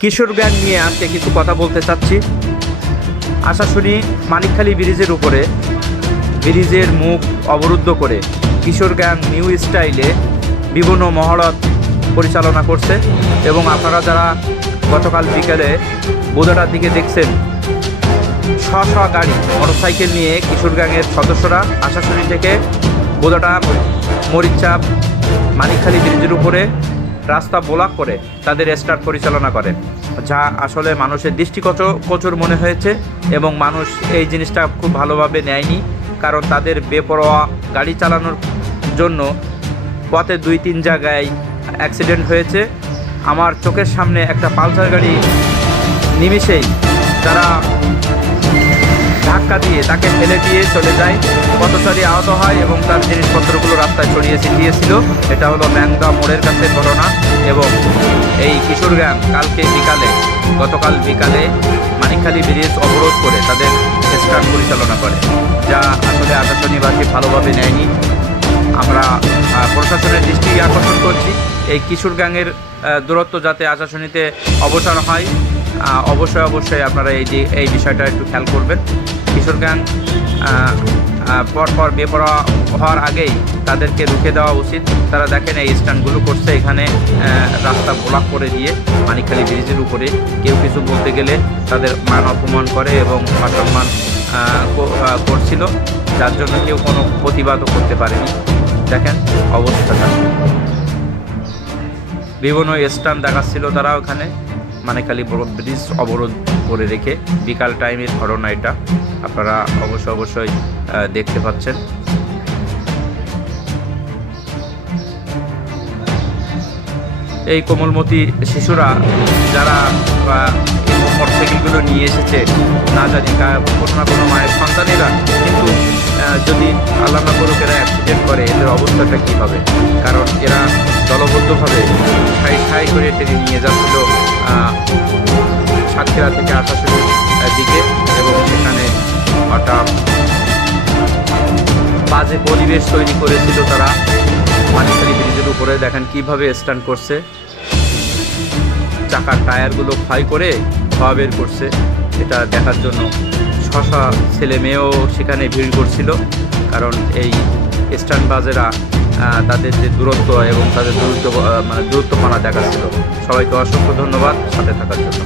কিশোর gang নিয়ে আজকে কিছু কথা বলতে চাচ্ছি। আশাশুনি মানিকখালী ব্রিজের উপরে ব্রিজের মুখ অবরুদ্ধ করে কিশোর গ্যাং নিউ স্টাইলে বিভিন্ন মহড়া পরিচালনা করছে এবং আপনারা যারা গতকাল বিকেলে বোদাটার দিকে দেখছেন স্ব গাড়ি মোটরসাইকেল নিয়ে কিশোর গ্যাংয়ের সদস্যরা আশাশুনি থেকে বোদাটা মরিচাপ মানিকখালী ব্রিজের উপরে রাস্তা ব্লক করে তাদের স্টার্ট পরিচালনা করে, যা আসলে মানুষের দৃষ্টিগোচর মনে হয়েছে এবং মানুষ এই জিনিসটা খুব ভালোভাবে নেয়নি। কারণ তাদের বেপরোয়া গাড়ি চালানোর জন্য পথে 2-3 জায়গায় অ্যাক্সিডেন্ট হয়েছে। আমার চোখের সামনে একটা পালসার গাড়ি নিমিষেই তারা ধাক্কা দিয়ে তাকে ফেলে দিয়ে চলে যায়, পথচারী আহত হয় এবং তার জিনিসপত্রগুলো রাস্তায় ছড়িয়ে ছিটিয়েছিল। এটা হলো ম্যাংদা মোড়ের কাছে ঘটনা। এবং এই কিশোর গ্যাং গতকাল বিকালে মানিকখালী ব্রিজ অবরোধ করে তাদের স্টার্ট পরিচালনা করে, যা আসলে আশাশুনিবাসী ভালোভাবে নেয়নি। আমরা প্রশাসনের দৃষ্টি আকর্ষণ করছি এই কিশোর গ্যাংয়ের দূরত্ব যাতে আশাশুনিতে অবসান হয়। অবশ্যই আপনারা এই বিষয়টা একটু খেয়াল করবেন। কিশোর গ্যাং পরপর বেপরোয়া হওয়ার আগেই তাদেরকে রুখে দেওয়া উচিত। তারা দেখেন এই স্ট্যান্ডগুলো করছে, এখানে রাস্তা ব্লক করে দিয়ে মানিকখালী ব্রিজের উপরে কেউ কিছু বলতে গেলে তাদের মান অপমান করে এবং অসম্মান করছিল, যার জন্য কেউ কোনো প্রতিবাদও করতে পারেনি। দেখেন অবস্থাটা, বিভিন্ন স্ট্যান্ড দেখাচ্ছিল তারা ওখানে মানিকখালী ব্রিজ অবরোধ করে রেখে। বিকাল টাইমের ঘটনা এটা, আপনারা অবশ্যই দেখতে পাচ্ছেন। এই কোমলমতি শিশুরা যারা মোটরসাইকেলগুলো নিয়ে এসেছে, না জানি কোনো না কোনো মায়ের সন্তানেরা, কিন্তু যদি আল্লাহ না করুক এরা অ্যাক্সিডেন্ট করে এদের অবস্থাটা কী হবে? কারণ এরা দলবদ্ধভাবে সাই করে টেনে নিয়ে যাচ্ছিল সাতক্ষীরা থেকে আশাশুনির দিকে এবং সেখানে হঠাৎ বাজে পরিবেশ তৈরি করেছিল তারা মানিকখালী ব্রিজের উপরে। দেখেন কিভাবে স্ট্যান্ড করছে, চাকার টায়ারগুলো ক্ষয় করে ধোয়া বের করছে। এটা দেখার জন্য ছেলে মেয়েও সেখানে ভিড় করছিল, কারণ এই স্ট্যান্ড বাজেরা তাদের যে দূরত্ব এবং তাদের দূরত্বপনা দেখাচ্ছিল। সবাইকে অসংখ্য ধন্যবাদ সাথে থাকার জন্য।